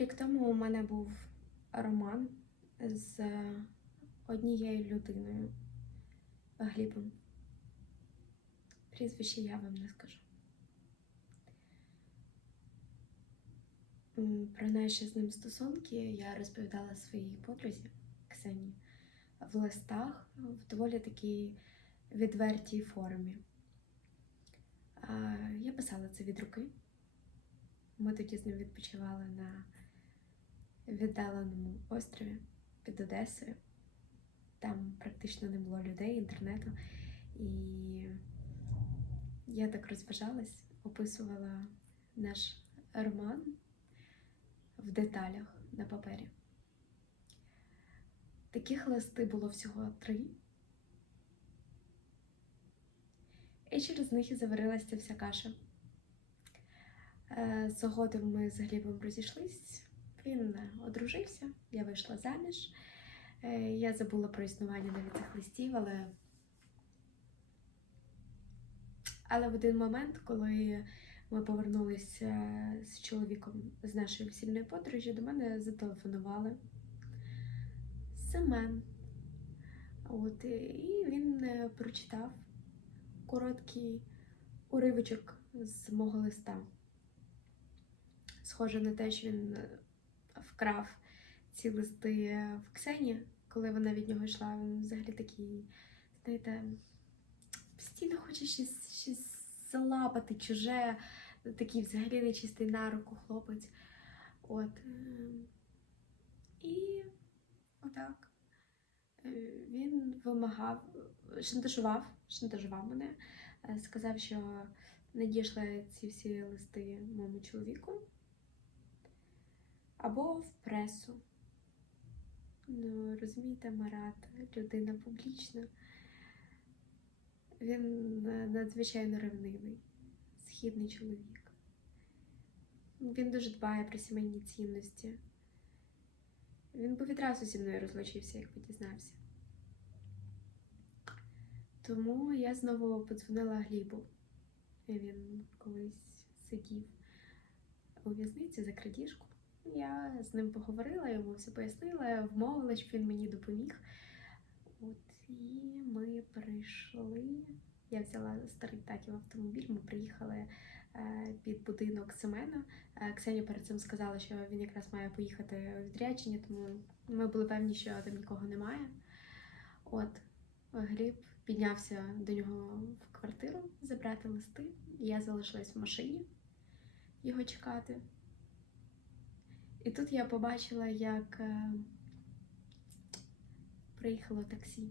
Рік тому у мене був роман з однією людиною Глібом. Прізвище я вам не скажу. Про наші з ним стосунки я розповідала своїй подрузі Ксенії в листах в доволі такій відвертій формі. Я писала це від руки. Ми тоді з ним відпочивали на віддаленому острові під Одесою. Там практично не було людей, інтернету. І я так розважалась, описувала наш роман в деталях на папері. Таких листи було всього три. І через них і заварилася вся каша. Е, Згодом ми з Глібом розійшлись. Він е, одружився, я вийшла заміж. Е, Я забула про існування навіть цих листів, але. Але в один момент, коли ми повернулися з чоловіком з нашої весільної подорожі, до мене зателефонували Семен. От, і він е, прочитав короткий уривочок з мого листа. Схоже на те, що він вкрав ці листи в Ксені, коли вона від нього йшла. Він взагалі такий, знаєте, постійно хоче щось, щось залапати чуже, такий взагалі нечистий на руку хлопець. От. е, І отак. Е, Він вимагав, шантажував, шантажував мене, е, сказав, що надійшли ці всі листи моєму чоловіку або в пресу. Ну, розумієте, Марат, людина публічна. Він е, надзвичайно ревнивий, східний чоловік. Він дуже дбає про сімейні цінності. Він би відразу зі мною розлучився, якби дізнався. Тому я знову подзвонила Глібу. Він колись сидів у в'язниці за крадіжку. Я з ним поговорила, йому все пояснила, вмовила, щоб він мені допоміг. От і ми прийшли. Я взяла старий татів автомобіль, ми приїхали е, під будинок Семена. Е, Ксенія перед цим сказала, що він якраз має поїхати у відрядження, тому ми були певні, що там нікого немає. От Гліб піднявся до нього в квартиру забрати листи. Я залишилась в машині його чекати. І тут я побачила, як е, приїхало таксі.